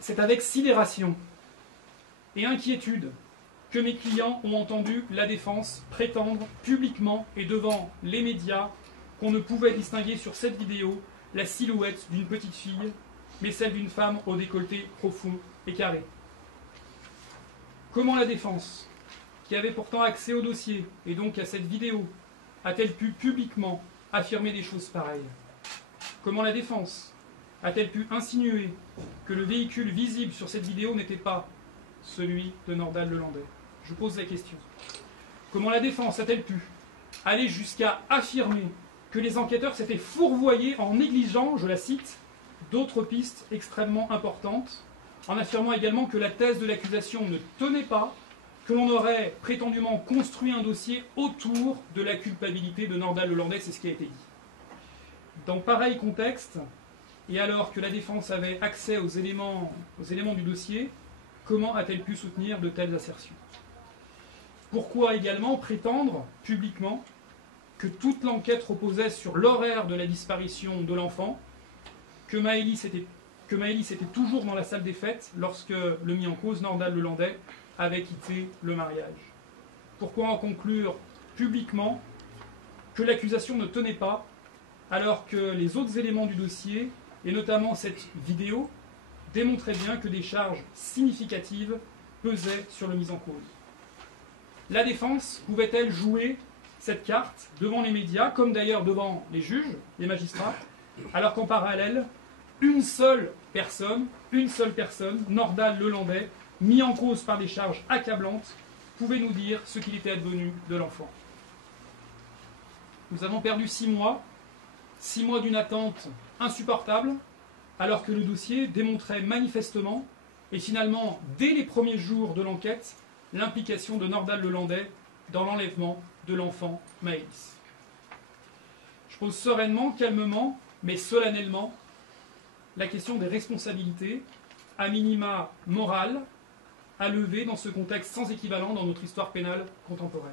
C'est avec sidération et inquiétude que mes clients ont entendu la défense prétendre publiquement et devant les médias qu'on ne pouvait distinguer sur cette vidéo la silhouette d'une petite fille, mais celle d'une femme au décolleté profond et carré. Comment la défense, qui avait pourtant accès au dossier et donc à cette vidéo, a-t-elle pu publiquement affirmer des choses pareilles? Comment la défense a-t-elle pu insinuer que le véhicule visible sur cette vidéo n'était pas celui de Nordal-Lelandais? Je pose la question. Comment la défense a-t-elle pu aller jusqu'à affirmer que les enquêteurs s'étaient fourvoyés en négligeant, je la cite, d'autres pistes extrêmement importantes, en affirmant également que la thèse de l'accusation ne tenait pas, que l'on aurait prétendument construit un dossier autour de la culpabilité de Nordal-Lelandais, c'est ce qui a été dit. Dans pareil contexte, et alors que la défense avait accès aux éléments du dossier, comment a-t-elle pu soutenir de telles assertions? Pourquoi également prétendre publiquement que toute l'enquête reposait sur l'horaire de la disparition de l'enfant, que Maëlys était toujours dans la salle des fêtes lorsque le mis en cause, Nordal-Lelandais, avait quitté le mariage? Pourquoi en conclure publiquement que l'accusation ne tenait pas, alors que les autres éléments du dossier, et notamment cette vidéo, démontraient bien que des charges significatives pesaient sur le mis en cause? La défense pouvait-elle jouer cette carte devant les médias, comme d'ailleurs devant les juges, les magistrats, alors qu'en parallèle, une seule personne, Nordal-Lelandais, mis en cause par des charges accablantes, pouvait nous dire ce qu'il était advenu de l'enfant? Nous avons perdu 6 mois d'une attente insupportable, alors que le dossier démontrait manifestement, et finalement dès les premiers jours de l'enquête, l'implication de Nordal-Lelandais dans l'enlèvement de l'enfant Maëlys. Je pose sereinement, calmement, mais solennellement, la question des responsabilités, à minima morales, à lever dans ce contexte sans équivalent dans notre histoire pénale contemporaine.